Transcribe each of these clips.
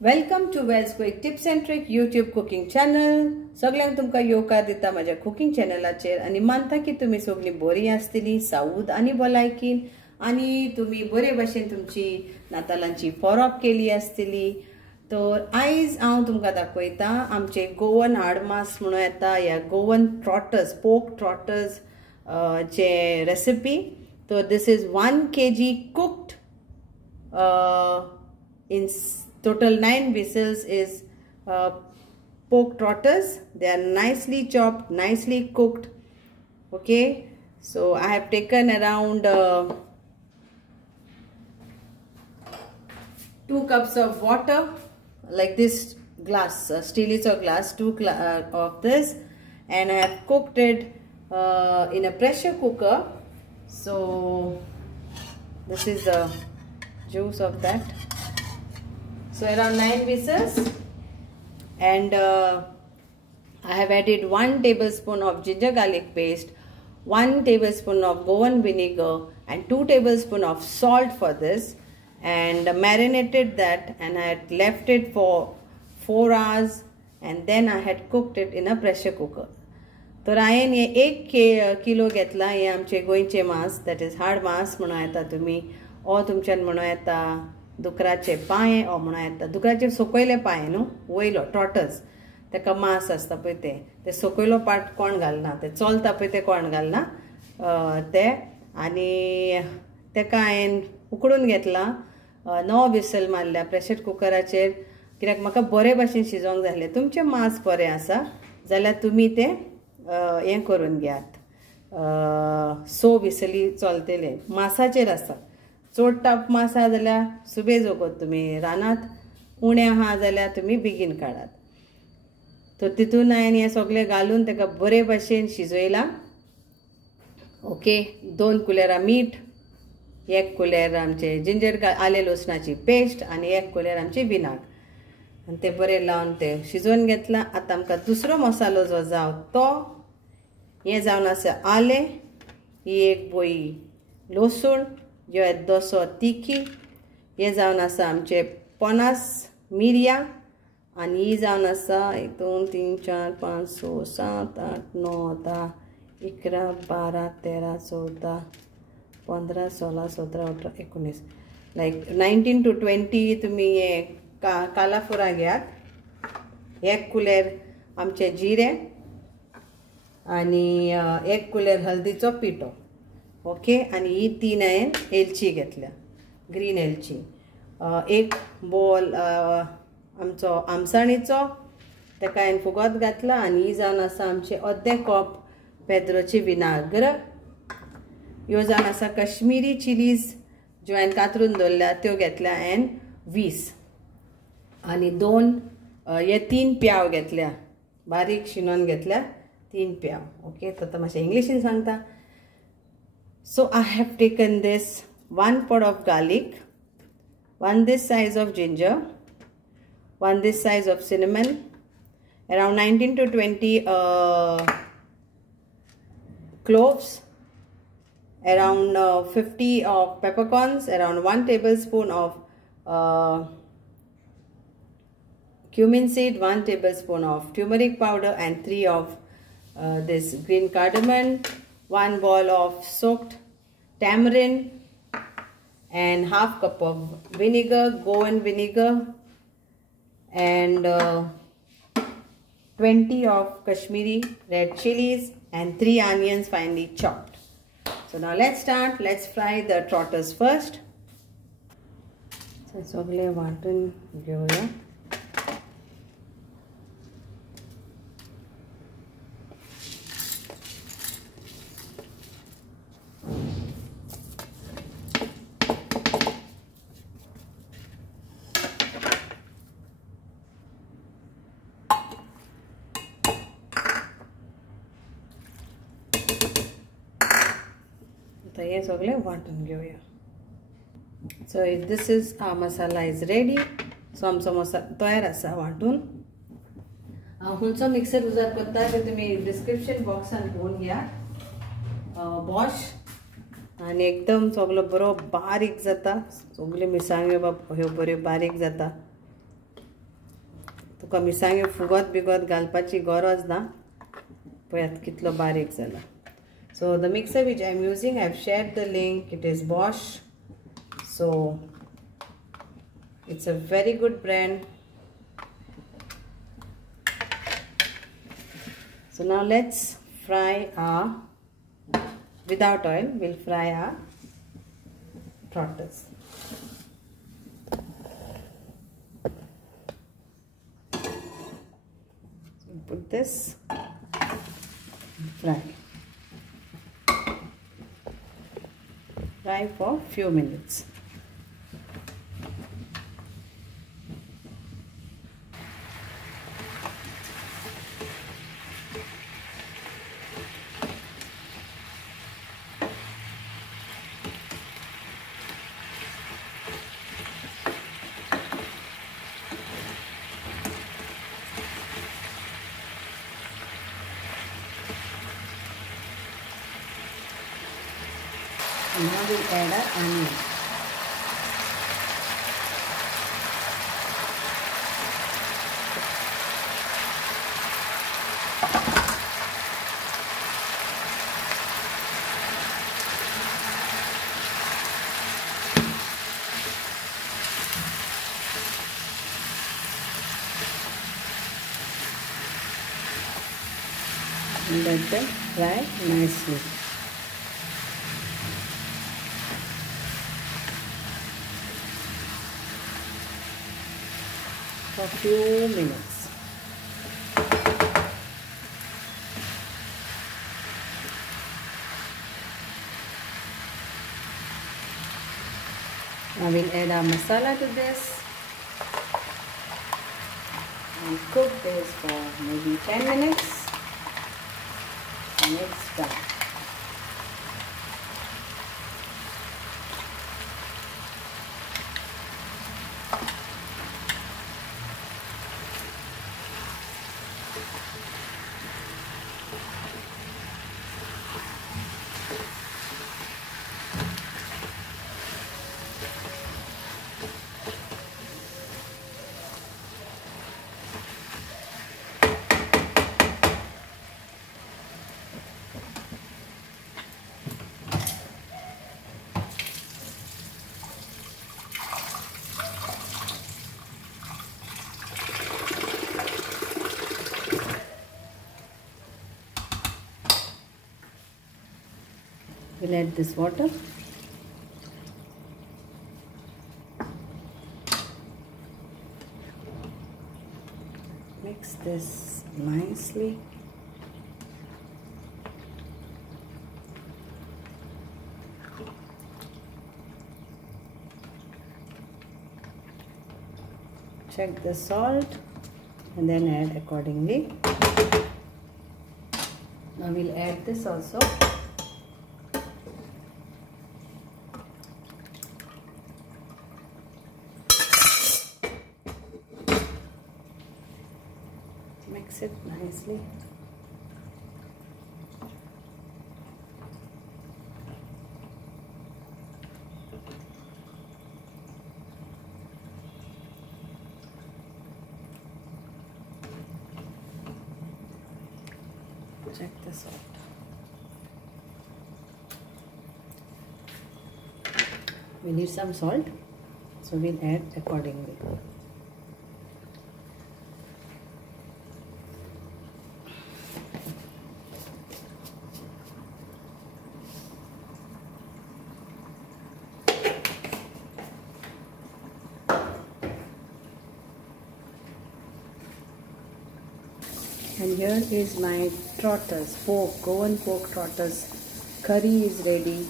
Welcome to Vels quick tips and trick YouTube cooking channel. सगळ्यांक तुमका येवकार दिता माझ्या कुकिंग चॅनलाचेर आणि मानता की तुम्ही सगळी बरी आसतली साऊद आणि भलायकीन आणि तुम्ही बरे भाशेन तुमची नातालांची परब केली आसतली. तर आयज हांव तुमकां दाखयता आमचे गोवन हाडमास म्हणून येता या गोवन ट्रॉटर्स पोक ट्रॉटर्स चे रेसिपी. तो this is 1 kg cooked in total 9 whistles is pork trotters. They are nicely chopped, nicely cooked. Okay, so I have taken around 2 cups of water, like this glass, steelito glass, 2 of this, and I have cooked it in a pressure cooker. So this is the juice of that. So around 9 whistles, and I have added 1 tablespoon of ginger garlic paste, 1 tablespoon of Goan vinegar, and 2 tablespoons of salt for this, and marinated that, and I had left it for 4 hours, and then I had cooked it in a pressure cooker. तर हांवें हे 1 kilo घेतला. हे आमचे गोंयचे मांस, that is हाड मांस म्हणून येता तुमी, ओ तुमच्यान म्हणून येता दुकराचे पांय, ओ म्हणून येता दुकराचे सकयले पांय न्हू, वयलो ट्रॉटर्स तेका मांस आसता पळय ते सकयलो पार्ट कोण घालना, ते चलता पळय ते कोण घालना ते. आनी तेका हांवें उकडून घेतला. 9 विसल मारल्या प्रेशर कुकराचेर, कित्याक म्हाका बरे भाशेन शिजोवंक जाय आसलें. तुमचें मांस बरें आसा जाल्यार तुमी ते हें करून घेयात, 6 विसली चलतले. मांसाचेर आसा, चड टाप मांस आहा जाल्यार सुबेज वगत तुमी रानात, उणें आहा जाल्यार तुमी बेगीन काडात. तर तितून हांवें हें सगळें घालून तेका बरे भाशेन शिजयलां. ओके, 2 कुलेरां मीठ, 1 कुलेर आमचे जिंजर आले लसणाची पेस्ट, आनी 1 कुलेर आमची विनाग, आनी ते बरें लावन ते शिजोवन घेतलां. आतां आमकां दुसरो मसालो जो जाव तो हें जावन आसा आले, ही 1 बोई लसूण, जो आहे 200 तिखी, हे जावन आसा आमचे 50 मिरयां, आनी ही जावन आसा 1 2 3 4 5 6 7 8 9 10 11 12 13 14 15 16 17 18 19, लायक 19 to 20 तुमी हे कालाफुरा घेयात. 1 कुलेर आमचे जिरे, आनी 1 कुलेर हल्दीचो पिठो. ओके, आनी ही 3 हांवें एलची घेतल्या, ग्रीन एलची. 1 बोल आमचो आमसाणीचो, तेका हांवें फुगत घातला. आनी ही जावन आसा आमचे अर्दे कप पेद्रोची विनाग्र. ह्यो जावन आसा कश्मीरी चिलीज ज्यो हांवें कातरून दवरल्या, त्यो घेतल्या हांवें 20, आनी 2 हे 3 प्याव घेतल्या, बारीक शिनोन घेतल्या 3 प्याव. ओके, तो मातशें इंग्लिशीन सांगता. So I have taken this 1 pod of garlic, 1 this size of ginger, 1 this size of cinnamon, around 19 to 20 cloves, around 50 of peppercorns, around 1 tablespoon of cumin seed, 1 tablespoon of turmeric powder, and 3 of this green cardamom, 1 ball of soaked tamarind, and half cup of vinegar, Goan vinegar, and 20 of Kashmiri red chilies, and 3 onions finely chopped. So now let's start. Let's fry the trotters first. So सगळे वाटून घेऊया. हे सगळे वाटून घेऊया. So this is a masala is ready. So आमचो मसाला तयार आसा वाटून. हांव खंयचो मिक्सर यूज करता ते तुमी डिस्क्रिप्शन बॉक्सान पळोवन घ्या. बॉश आणि एकदम सगळं बरो बारीक जाता, सगळे मिरसांग्यो ह्यो बऱ्यो बारीक जाता. तुका मिरसांग्यो फुगत बिगत घालपाची गरज ना पळयात कितलो बारीक जाला. So the mixer which I am using, I have shared the link. It is Bosch. So it's a very good brand. So now let's fry our, without oil, we'll fry our trotters. So put this, fry for few minutes. Now we'll add our onion. And let them fry nicely. For a few minutes. Now we'll add our masala to this and cook this for maybe 10 minutes and it's done. We'll add this water. Mix this nicely. Check the salt and then add accordingly. Now we'll add this also. Mix it nicely. Check the salt. We need some salt, so we'll add accordingly. And here is my trotters, Goan pork trotters. Curry is ready.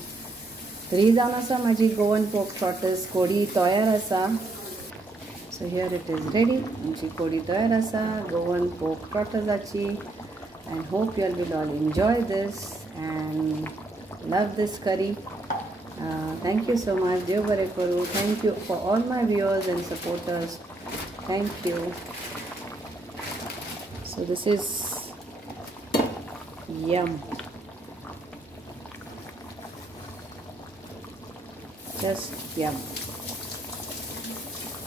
Three जावन आसा माझी Goan pork trotters. कोडी तयार आसा. So here it is ready. आमची कोडी तयार आसा. Goan pork trotters Aachi. And hope you all will all enjoy this and love this curry. Thank you so much. Dev bare karu. Thank you for all my viewers and supporters. Thank you. So this is yum. Just yum.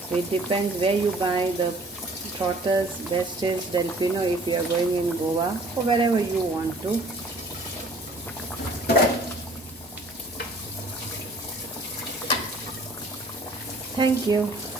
So it depends where you buy the Tortoise, Vestige, Delfino if you are going in Goa or wherever you want to. Thank you.